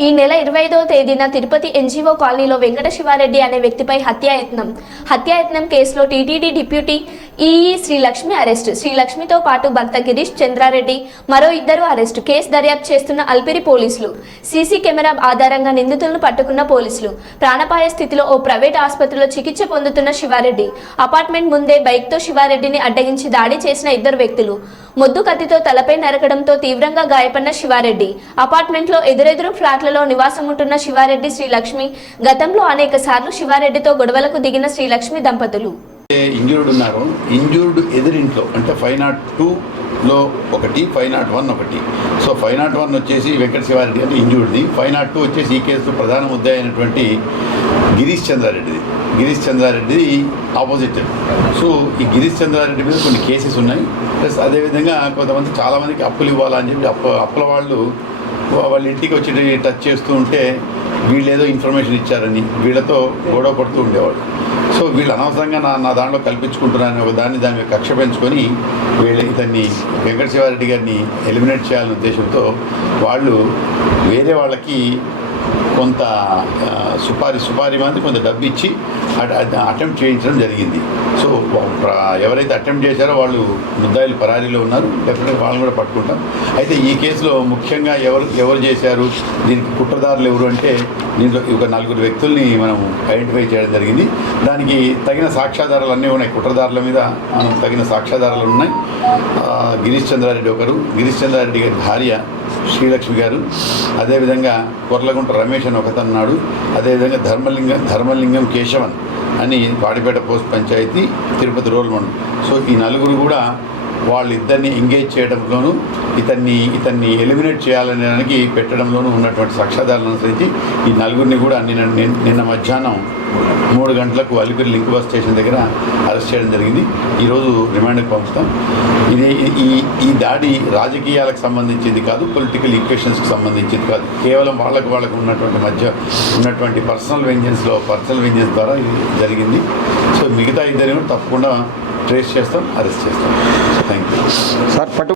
ఈ నెల ఇరవై ఐదవ తేదీన తిరుపతి ఎన్జీఓ కాలనీలో వెంకట శివారెడ్డి అనే వ్యక్తిపై హత్యాయత్నం. హత్యాయత్నం కేసులో TTD deputy EE Srilakshmi arrest. శ్రీలక్ష్మితో పాటు భక్త గిరీష్ చంద్రారెడ్డి మరో ఇద్దరు అరెస్టు. కేసు దర్యాప్తు చేస్తున్న అల్పిరి పోలీసులు. సీసీ కెమెరా ఆధారంగా నిందితులను పట్టుకున్న పోలీసులు. ప్రాణపాయ స్థితిలో ఓ ప్రైవేట్ ఆసుపత్రిలో చికిత్స పొందుతున్న శివారెడ్డి. అపార్ట్మెంట్ ముందే బైక్తో శివారెడ్డిని అడ్డగించి దాడి చేసిన ఇద్దరు వ్యక్తులు. మొద్దు కత్తితో తలపై నరకడంతో తీవ్రంగా గాయపడిన శివారెడ్డి. అపార్ట్మెంట్లో ఎదురెదురు ఫ్లాట్లలో నివాసం ఉంటున్న శివారెడ్డి శ్రీలక్ష్మి గతంలో అనేక సార్లు శివారెడ్డితో గొడవలకు దిగిన శ్రీలక్ష్మి దంపతులు. ఇంజూర్డ్ ఉన్నారు. ఇంజూర్డ్ ఎదురింట్లో అంటే ఫైవ్ నాట్ టూలో ఒకటి ఫైవ్ నాట్ వన్ ఒకటి. సో ఫైవ్ నాట్ వన్ వచ్చేసి వెంకట శివారెడ్డి అంటే ఇంజూర్డ్ది. ఫైవ్ నాట్ టూ వచ్చేసి ఈ కేసులో ప్రధాన ముద్ద అయినటువంటి గిరీష్ చంద్రారెడ్డిది. గిరీష్ చంద్రారెడ్డి ఆపోజిట్. సో ఈ గిరీష్ చంద్రారెడ్డి మీద కొన్ని కేసెస్ ఉన్నాయి. ప్లస్ అదేవిధంగా కొంతమంది చాలామందికి అప్పులు ఇవ్వాలని చెప్పి అప్పు అప్పుల వాళ్ళు వాళ్ళ ఇంటికి వచ్చి టచ్ చేస్తూ ఉంటే వీళ్ళు ఏదో ఇన్ఫర్మేషన్ ఇచ్చారని వీళ్ళతో గొడవ పడుతూ ఉండేవాడు సో వీళ్ళు అనవసరంగా నా నా దాంట్లో కల్పించుకుంటున్నారని ఒక దాన్ని దాని మీద కక్ష పెంచుకొని వీళ్ళు ఇతన్ని వెంకట శివారెడ్డి గారిని ఎలిమినేట్ చేయాలనే ఉద్దేశంతో వాళ్ళు వేరే వాళ్ళకి కొంత సుపారి సుపారీ సుపారీ మంది కొంత డబ్బు ఇచ్చి అటెంప్ట్ చేయించడం జరిగింది. సో ఎవరైతే అటెంప్ట్ చేశారో వాళ్ళు ముద్దాయిలు పరారీలో ఉన్నారు. డెఫినెట్గా వాళ్ళని కూడా పట్టుకుంటాం. అయితే ఈ కేసులో ముఖ్యంగా ఎవరు ఎవరు చేశారు? దీనికి కుట్రదారులు ఎవరు అంటే దీంట్లో ఒక నలుగురు వ్యక్తుల్ని మనం ఐడెంటిఫై చేయడం జరిగింది. దానికి తగిన సాక్ష్యాధారాలు అన్నీ ఉన్నాయి. కుట్రదారుల మీద మనం తగిన సాక్ష్యాధారాలు ఉన్నాయి. గిరీష్ చంద్రారెడ్డి ఒకరు. గిరీష్ చంద్రారెడ్డి గారి భార్య శ్రీలక్ష్మి గారు. అదేవిధంగా కొర్లగుంట రమేష్ అని ఒకతన్నాడు అదేవిధంగా ధర్మలింగం ధర్మలింగం కేశవన్ అని వాడిపేట పోస్ట్ పంచాయతీ తిరుపతి రోల్ మండలం. సో ఈ నలుగురు కూడా వాళ్ళిద్దరిని ఎంగేజ్ చేయడంలోనూ ఇతన్ని ఇతన్ని ఎలిమినేట్ చేయాలనేదానికి పెట్టడంలోనూ ఉన్నటువంటి సాక్ష్యాధారాలను అనుసరించి ఈ నలుగురిని కూడా నిన్న నిన్న- మధ్యాహ్నం మూడు గంటలకు అలిపిరి లింక్ బస్ స్టేషన్ దగ్గర అరెస్ట్ చేయడం జరిగింది. ఈరోజు రిమాండ్కి పంపుతాం. ఇది ఈ ఈ దాడి రాజకీయాలకు సంబంధించింది కాదు పొలిటికల్ ఈక్వేషన్స్కి సంబంధించింది కాదు. కేవలం వాళ్ళకు వాళ్ళకు ఉన్నటువంటి మధ్య ఉన్నటువంటి పర్సనల్ వెంజెన్స్లో పర్సనల్ వెంజెన్స్ ద్వారా ఇది జరిగింది. సో మిగతా ఇద్దరు తప్పకుండా ట్రేస్ చేస్తాం అరెస్ట్ చేస్తాం. థ్యాంక్ యూ సార్ పట్టు